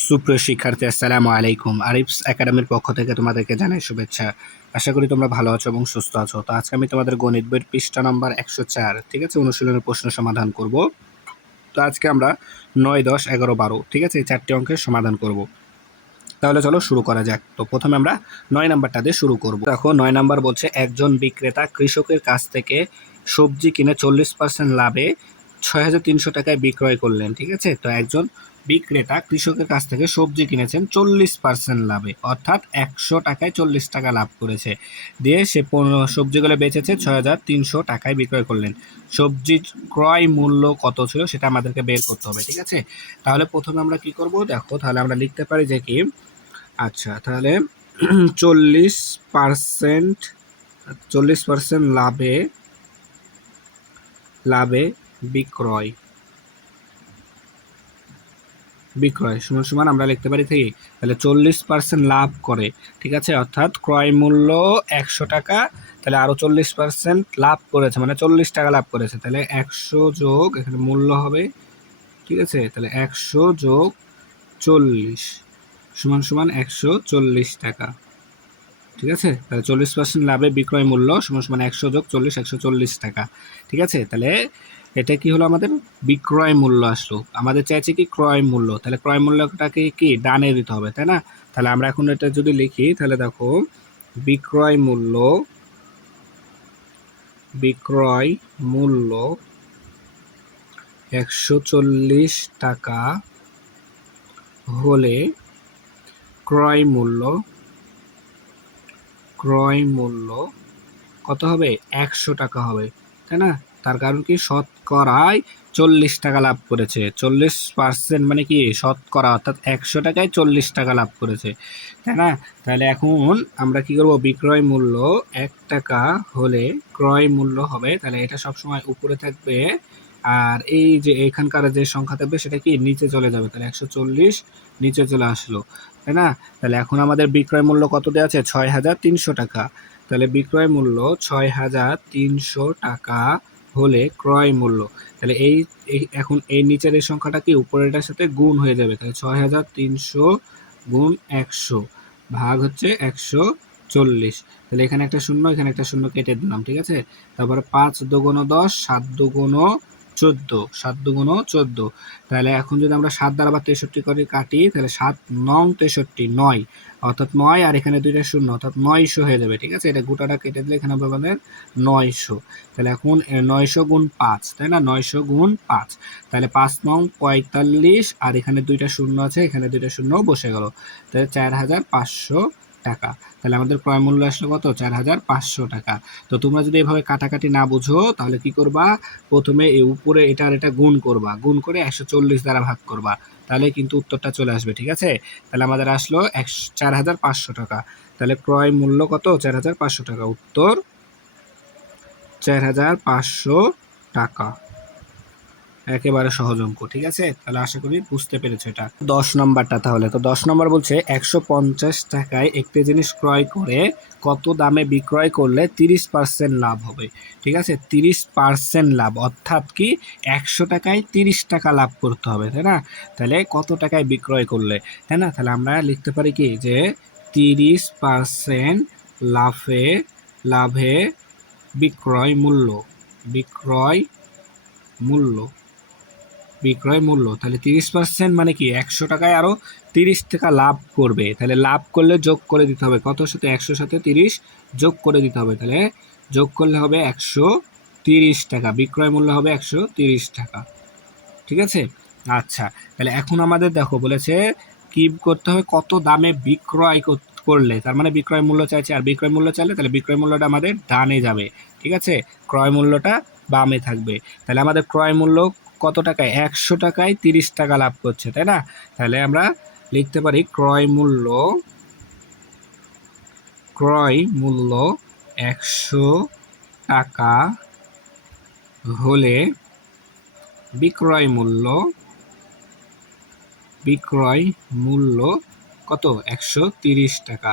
সুপ্রিয় শিক্ষার্থী, আসসালামু আলাইকুম। আরিফস একাডেমির পক্ষ থেকে তোমাদেরকে জানাই শুভেচ্ছা। আশা করি তোমরা ভালো আছো এবং সুস্থ আছো। তো আজকে আমি তোমাদের গণিত বইয়ের পৃষ্ঠা নম্বর 104, ঠিক আছে, অনুশীলনের প্রশ্ন সমাধান করব। তো আজকে আমরা 9, 10, 11, 12, ঠিক আছে, এই 4টি অঙ্কের সমাধান করব। তাহলে চলো শুরু করা যাক। তো প্রথমে আমরা 9 নাম্বারটা দিয়ে শুরু করব। দেখো 9 নাম্বার বলছে, একজন বিক্রেতা কৃষকের কাছ থেকে সবজি কিনে 40% লাভে 6,300 টাকায় বিক্রয় করলেন, ঠিক আছে। তো একজন বিক্রেতা কৃষকের কাছ থেকে সবজি কিনেছেন 40% লাভে, অর্থাৎ 100 টাকায় 40 টাকা লাভ করেছে, দিয়ে সে সবজিগুলো বেচেছে 6,300 টাকায় বিক্রয় করলেন। সবজির ক্রয় মূল্য কত ছিল সেটা আমাদেরকে বের করতে হবে, ঠিক আছে। তাহলে প্রথমে আমরা কি করব, দেখো তাহলে আমরা লিখতে পারি যে কি, আচ্ছা তাহলে 40% 40% লাভে লাভে বিক্রয় বিক্রয় সমান সমান আমরা লিখতে পারি কি, তাহলে 40% লাভ করে, ঠিক আছে, অর্থাৎ ক্রয় মূল্য 100 টাকা, তাহলে আরও 40% লাভ করেছে, মানে 40 টাকা লাভ করেছে। তাহলে 100 যোগ এখানে মূল্য হবে, ঠিক আছে, তাহলে 100 যোগ 40 সমান সমান 140 টাকা, ঠিক আছে। তাহলে 40% লাভে বিক্রয় মূল্য সমান সমান 100 যোগ 40, 140 টাকা, ঠিক আছে। তাহলে এটা কি হলো, আমাদের বিক্রয় মূল্য আসলো। আমাদের চাইছে কি ক্রয় মূল্য, তাহলে ক্রয় মূল্যটাকে কি ডানে দিতে হবে, তাই না। তাহলে আমরা এখন এটা যদি লিখি, তাহলে দেখো বিক্রয় মূল্য বিক্রয় মূল্য 140 টাকা হলে ক্রয় মূল্য কত হবে, 100 টাকা হবে, তাই না। তার কারণ কি, শতকরায় 40 টাকা লাভ করেছে, 40% মানে কি শতকরা, অর্থাৎ 100 টাকায় 40 টাকা লাভ করেছে, তাই না। তাহলে এখন আমরা কি করব, বিক্রয় মূল্য 1 টাকা হলে ক্রয় মূল্য হবে, তাহলে এটা সবসময় উপরে থাকবে, আর এই যে এখানকার যে সংখ্যা থাকবে সেটা কি নিচে চলে যাবে, তাহলে 140 নিচে চলে আসলো, তাই না। তাহলে এখন আমাদের বিক্রয় মূল্য কত দেওয়া আছে, 6,300 টাকা। তাহলে বিক্রয় মূল্য 6,300 টাকা হলে ক্রয় মূল্য, তাহলে এই এখন এই নিচের এই সংখ্যাটা কি উপরেরটার সাথে গুণ হয়ে যাবে, তাহলে 6,300 গুণ 100 ভাগ হচ্ছে 140, তাহলে এখানে একটা শূন্য, এখানে একটা শূন্য কেটে দিলাম, ঠিক আছে। তারপরে 5 দুগুণ 10, 7 দুগুণ 14, 7 দুগুণ 14, তাহলে এখন যদি আমরা 7 দ্বারা বা 63 করে কাটি, তাহলে 7 নং 63 9, অর্থাৎ 9 আর এখানে দুইটা শূন্য, অর্থাৎ 900 হয়ে যাবে, ঠিক আছে। এটা গোটাটা কেটে দিলে এখানে হবে আমাদের 900। তাহলে এখন 900 গুণ 5, তাই না, 900 গুণ 5, তাহলে 5 নং 45, আর এখানে দুইটা শূন্য আছে, এখানে দুইটা শূন্য বসে গেল, তাহলে 4,500 টাকা। তাহলে আমাদের ক্রয় মূল্য আসলো কত, 4,500 টাকা। তো তোমরা যদি এভাবে কাটাকাটি না বুঝো তাহলে কি করবা, প্রথমে এই উপরে এটা আর এটা গুণ করবা, গুণ করে 140 দ্বারা ভাগ করবা, তাহলে কিন্তু উত্তরটা চলে আসবে, ঠিক আছে। তাহলে আমাদের আসলো 4,500 টাকা। তাহলে ক্রয় মূল্য কত, 4,500 টাকা, উত্তর 4,500 টাকা। একেবারে সহজ অঙ্ক, ঠিক আছে। তাহলে আশা করি বুঝতে পেরেছো এটা। 10 নম্বরটা, তাহলে তো 10 নম্বর বলছে 150 টাকায় একটি জিনিস ক্রয় করে কত দামে বিক্রয় করলে 30% লাভ হবে, ঠিক আছে। 30% লাভ অর্থাৎ কি 100 টাকায় 30 টাকা লাভ করতে হবে, তাই না। তাহলে কত টাকায় বিক্রয় করলে, তাই না। তাহলে আমরা লিখতে পারি কি, যে 30% লাভে লাভে বিক্রয় মূল্য বিক্রয় মূল্য বিক্রয় মূল্য, তাহলে 30% মানে কি 100 টাকায় আরো 30 টাকা লাভ করবে, তাহলে লাভ করলে যোগ করে দিতে হবে, কত সাথে 100 সাথে 30 যোগ করে দিতে হবে, তাহলে যোগ করলে হবে 130 টাকা, বিক্রয় মূল্য হবে 130 টাকা, ঠিক আছে। আচ্ছা, তাহলে এখন আমাদের দেখো বলেছে কি করতে হবে, কত দামে বিক্রয় করলে, তার মানে বিক্রয় মূল্য চাইছে, আর বিক্রয় মূল্য চাইলে তাহলে বিক্রয় মূল্যটা আমাদের ডানে যাবে, ঠিক আছে, ক্রয় মূল্যটা বামে থাকবে। তাহলে আমাদের ক্রয় মূল্য কত টাকায়, 100 টাকায় 30 টাকা লাভ করছে, তাই না। তাহলে আমরা লিখতে পারি ক্রয় মূল্য 100 টাকা হলে বিক্রয় মূল্য কত, 130 টাকা,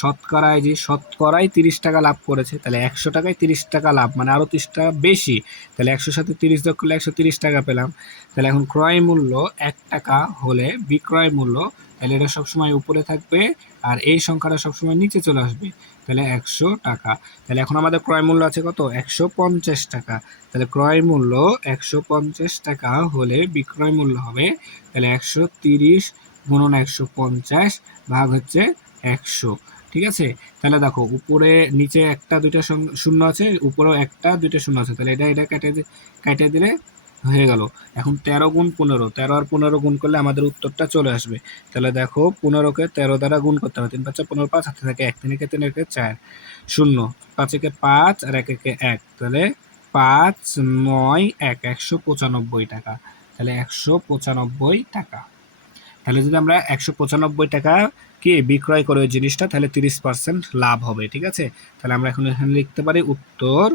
শতকরায় যে শতকরায় 30 টাকা লাভ করেছে, তাহলে 100 টাকায় 30 টাকা লাভ, মানে আরও 30 টাকা বেশি। তাহলে 100 সাথে 30 যোগ করলে 130 টাকা পেলাম। তাহলে এখন ক্রয় মূল্য 1 টাকা হলে বিক্রয় মূল্য, তাহলে এটা সবসময় উপরে থাকবে আর এই সংখ্যাটা সবসময় নিচে চলে আসবে। তাহলে 100 টাকা। তাহলে এখন আমাদের ক্রয় মূল্য আছে কত? 150 টাকা। তাহলে ক্রয় মূল্য 150 টাকা হলে বিক্রয় মূল্য হবে, তাহলে 130 গুণন 150 ভাগ হচ্ছে 100। ঠিক আছে? তাহলে দেখো উপরে নিচে একটা দুইটা শূন্য আছে, উপরেও একটা দুইটা শূন্য আছে, তাহলে এটা কেটে দিলে হয়ে গেল। এখন 13 গুণ 15, 13 আর 15 গুণ করলে আমাদের উত্তরটা চলে আসবে। তাহলে দেখো 15কে 13 দ্বারা গুণ করতে হবে, 3 5 15, 5 হাতে থাকে 1, 3 একে 3 একে 4, 0, 5 একে 5 আর 1 একে 1, তাহলে 5 9 1 195 টাকা। তাহলে 195 টাকা। তাহলে যদি আমরা 195 টাকা কি বিক্রয় করে ওই জিনিসটা, তাহলে 30% লাভ হবে। ঠিক আছে? তাহলে আমরা এখন এখানে লিখতে পারি উত্তর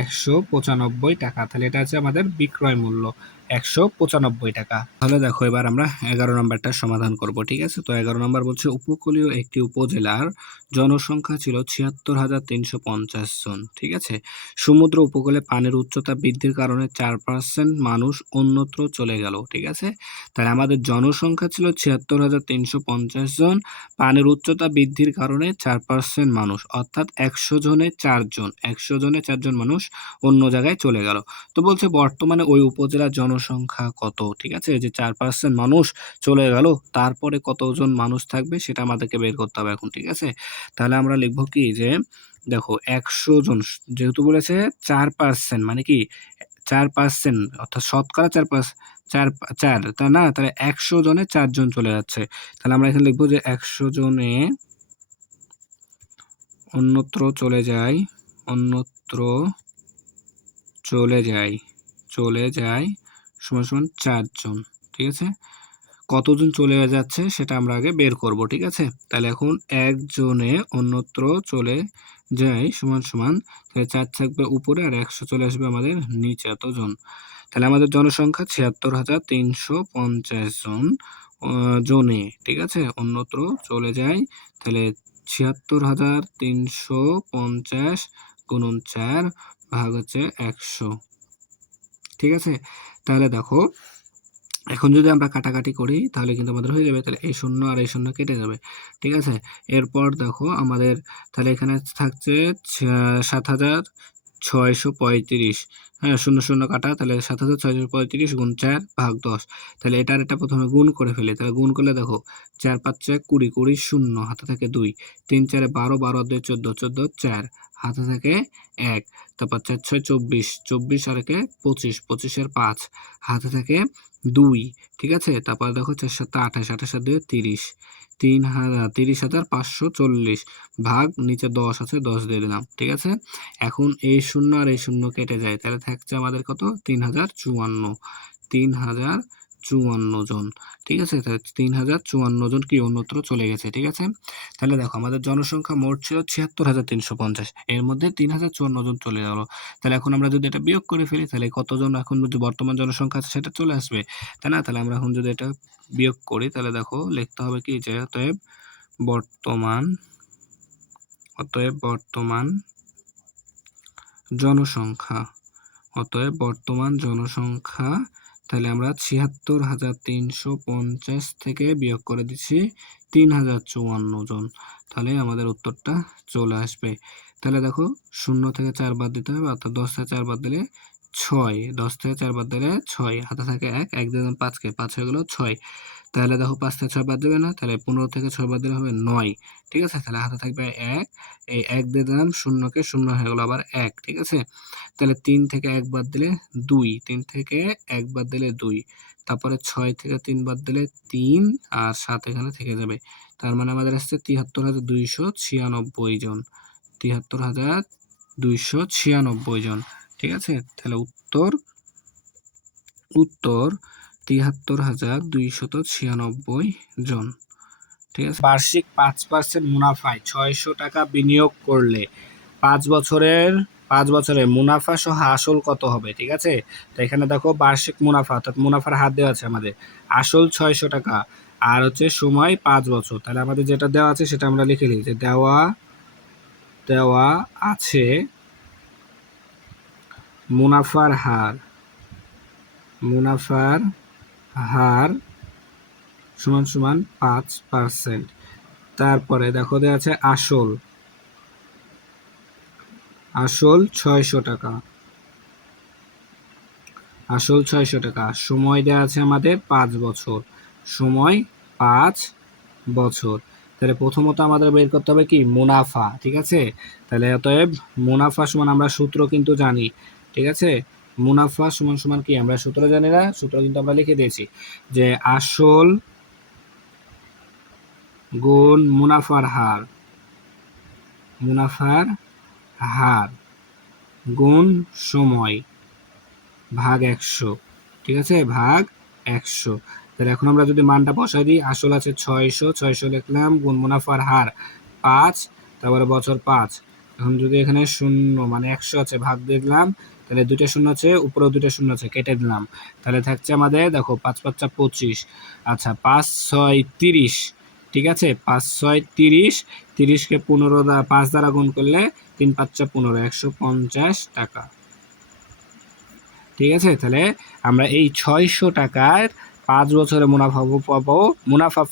195 টাকা। তাহলে এটা হচ্ছে আমাদের বিক্রয় মূল্য 195 টাকা। তাহলে দেখো এবার আমরা 11 নম্বরটা সমাধান করব। ঠিক আছে? তো 11 নম্বর বলছে উপকূলীয় একটি উপজেলার জনসংখ্যা ছিল 76,350 জন। ঠিক আছে? সমুদ্র উপকূলে পানির উচ্চতা বৃদ্ধির কারণে 4% মানুষ অন্যত্র চলে গেল। ঠিক আছে? তাহলে আমাদের জনসংখ্যা ছিল 76,350 জন, পানির উচ্চতা বৃদ্ধির কারণে 4% মানুষ, অর্থাৎ 100 জনে 4 জন, 100 জনে 4 জন মানুষ অন্য জায়গায় চলে গেল। তো বলছে বর্তমানে ওই উপজেলার জনসংখ্যা কত? ঠিক আছে? যে 4% মানুষ চলে গেল, তারপরে কতজন মানুষ থাকবে সেটা আমাদেরকে বের করতে হবে এখন। ঠিক আছে? তাহলে আমরা লিখব কি যে দেখো 100 জন যেহেতু বলেছে 4%, মানে কি 4%, অর্থাৎ শতকরা 4 তা না, তাহলে 100 জনে 4 জন চলে যাচ্ছে। তাহলে আমরা এখানে লিখবো যে 100 জনে অন্যত্র চলে যায়, অন্যত্র চলে যায় সমান সমান 4 জন। ঠিক আছে? কতজন চলে যাচ্ছে সেটা আমরা আগে বের করব। ঠিক আছে? তাহলে এখন একজনে অন্যত্র চলে যায় সমান সমান, তাহলে 4 থাকবে উপরে আর 100 চলে আসবে আমাদের নিচে, এতজন। তাহলে আমাদের জনসংখ্যা 76,350 জন জনে। ঠিক আছে? অন্যত্র চলে যায়, তাহলে 76,350 গুণন 4 ভাগ হচ্ছে 100। ঠিক আছে? তাহলে দেখো এখন যদি আমরা কাটাকাটি করি তাহলে কিন্তু আমাদের হয়ে যাবে, তাহলে এই শূন্য আর এই শূন্য কেটে যাবে। ঠিক আছে? এরপর দেখো আমাদের তাহলে এখানে থাকছে 7,635। হ্যাঁ, শূন্য শূন্য কাটা, তাহলে 7,635 গুণ 4 ভাগ 10। তাহলে এটা প্রথমে গুণ করে ফেলি। তাহলে গুণ করলে দেখো 4 5 20, 20 শূন্য, হাতে থাকে 2, 3 4 12, 12 2 14, 14 4, হাতে থাকে 1, তারপর 4 6 24, 24 আর 1 25, 25 এর 5, হাতে থাকে 2। ঠিক আছে? তারপর দেখো 4 7 28, 28 আর 2 30, 30,540 ভাগ নিচে 10 আছে, 10 দিয়ে দিলাম। ঠিক আছে? এখন এই শূন্য আর এই শূন্য কেটে যায়, তাহলে থাকছে আমাদের কত? 3,054, 3,054 জন। ঠিক আছে? তাহলে 3,054 জন কি অন্যত্র চলে গেছে। ঠিক আছে? তাহলে দেখো আমাদের জনসংখ্যা মোট ছিল 76,350, এর মধ্যে 3,054 জন চলে গেল। তাহলে এখন আমরা যদি এটা বিয়োগ করে ফেলি তাহলে কতজন এখন যদি বর্তমান জনসংখ্যা আছে সেটা চলে আসবে, তাই না? তাহলে আমরা এখন যদি এটা বিয়োগ করি তাহলে দেখো লিখতে হবে কি যে বর্তমান বর্তমান জনসংখ্যা, বর্তমান জনসংখ্যা, তাহলে আমরা 76,350 থেকে বিয়োগ করে দিচ্ছি 3,054 জন, তাহলে আমাদের উত্তরটা চলে আসবে। তাহলে দেখো 0 থেকে 4 বাদ দিতে হবে, অর্থাৎ 10 থেকে 4 বাদ দিলে 6, 10 থেকে 4 বাদ দিলে 6, হাতে থাকে 1, 1 দিয়ে 5কে 5 হয়ে গেল 6। তাহলে দেখো 5 থেকে 6 বাদ দেবে না, তাহলে 15 থেকে 6 বাদ দিলে হবে 9। ঠিক আছে? তাহলে হাতে থাকবে 1, এই 1 দিয়ে দিলাম, শূন্যকে 0 হয়ে গেল আবার 1। ঠিক আছে? তাহলে 3 থেকে 1 বাদ দিলে 2, 3 থেকে 1 বাদ দিলে 2, তারপরে 6 থেকে 3 বাদ দিলে 3 আর 7 এখানে থেকে যাবে। তার মানে আমাদের আসছে 73,296 জন, 73,296 জন। ঠিক আছে? তাহলে উত্তর 73,296 জন। ঠিক আছে? বার্ষিক 5% মুনাফায় 600 টাকা বিনিয়োগ করলে 5 বছরের মুনাফা সহ আসল কত হবে? ঠিক আছে? তো এখানে দেখো বার্ষিক মুনাফা, অর্থাৎ মুনাফার হার দেওয়া আছে আমাদের। আসল 600 টাকা আর হচ্ছে সময় 5 বছর। তাহলে আমাদের যেটা দেওয়া আছে সেটা আমরা লিখে নিই যে দেওয়া আছে মুনাফার হার সমান সমান 5%। তারপরে দেখো দেওয়া আছে আসল 600 টাকা, সময় দেওয়া আছে আমাদের 5 বছর, সময় 5 বছর। তাহলে প্রথমত আমাদের বের করতে হবে কি মুনাফা, ঠিক আছে। তাহলে অতএব মুনাফা সমান আমরা সূত্র কিন্তু জানি, ঠিক আছে। মুনাফা সমান সমান কি আমরা সূত্র জানি না, সূত্র কিন্তু আমরা লিখে দিয়েছি যে আসল গুণ মুনাফার হার গুণ সময় ভাগ 100, ঠিক আছে, ভাগ 100। তাহলে এখন আমরা যদি মানটা বসাই দিই, আসল আছে 600 লিখলাম, গুণ মুনাফার হার 5, তারপরে বছর 5। এখন যদি এখানে শূন্য মানে 100 আছে, ভাগ দিয়ে দিলাম, তাহলে দুইটা শূন্য আছে, উপরেও দুইটা শূন্য আছে, কেটে দিলাম। তাহলে থাকছে আমাদের দেখো 5 5 25, আচ্ছা 5 6 30, ঠিক আছে, 5 6 30, 30কে 5 দ্বারা গুণ করলে 3 5 15, 150 টাকা, ঠিক আছে। তাহলে আমরা এই 600 টাকার 5 বছরে মুনাফা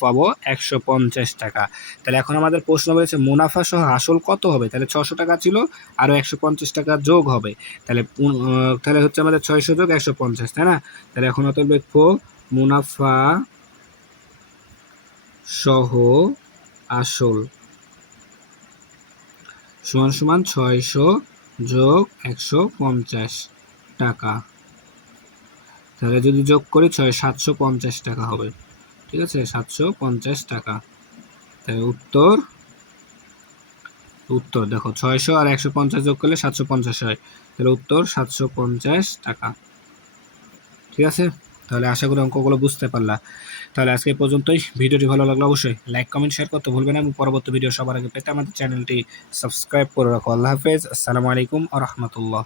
পাবো 150 টাকা। তাহলে এখন আমাদের প্রশ্ন বলেছে মুনাফা সহ আসল কত হবে, তাহলে 600 টাকা ছিল, আরও 150 টাকা যোগ হবে, তাহলে হচ্ছে আমাদের 600 যোগ 150, তাই না। তাহলে এখন অত লিখবো মুনাফা সহ আসল সমান সমান 600 যোগ 150 টাকা। তাহলে যদি যোগ করি 750 টাকা হবে, ঠিক আছে, 750 টাকা। তাহলে উত্তর দেখো 600 আর 150 যোগ করলে 750 হয়, তাহলে উত্তর 750 টাকা, ঠিক আছে। তাহলে আশা করি অঙ্কগুলো বুঝতে পারলা। তাহলে আজকে পর্যন্তই। ভিডিওটি ভালো লাগলে অবশ্যই লাইক কমেন্ট শেয়ার করতে ভুলবেন না এবং পরবর্তী ভিডিও সবার আগে পেতে আমাদের চ্যানেলটি সাবস্ক্রাইব করে রাখো। আল্লাহ হাফেজ, আসসালামু আলাইকুম ওয়া রাহমাতুল্লাহ।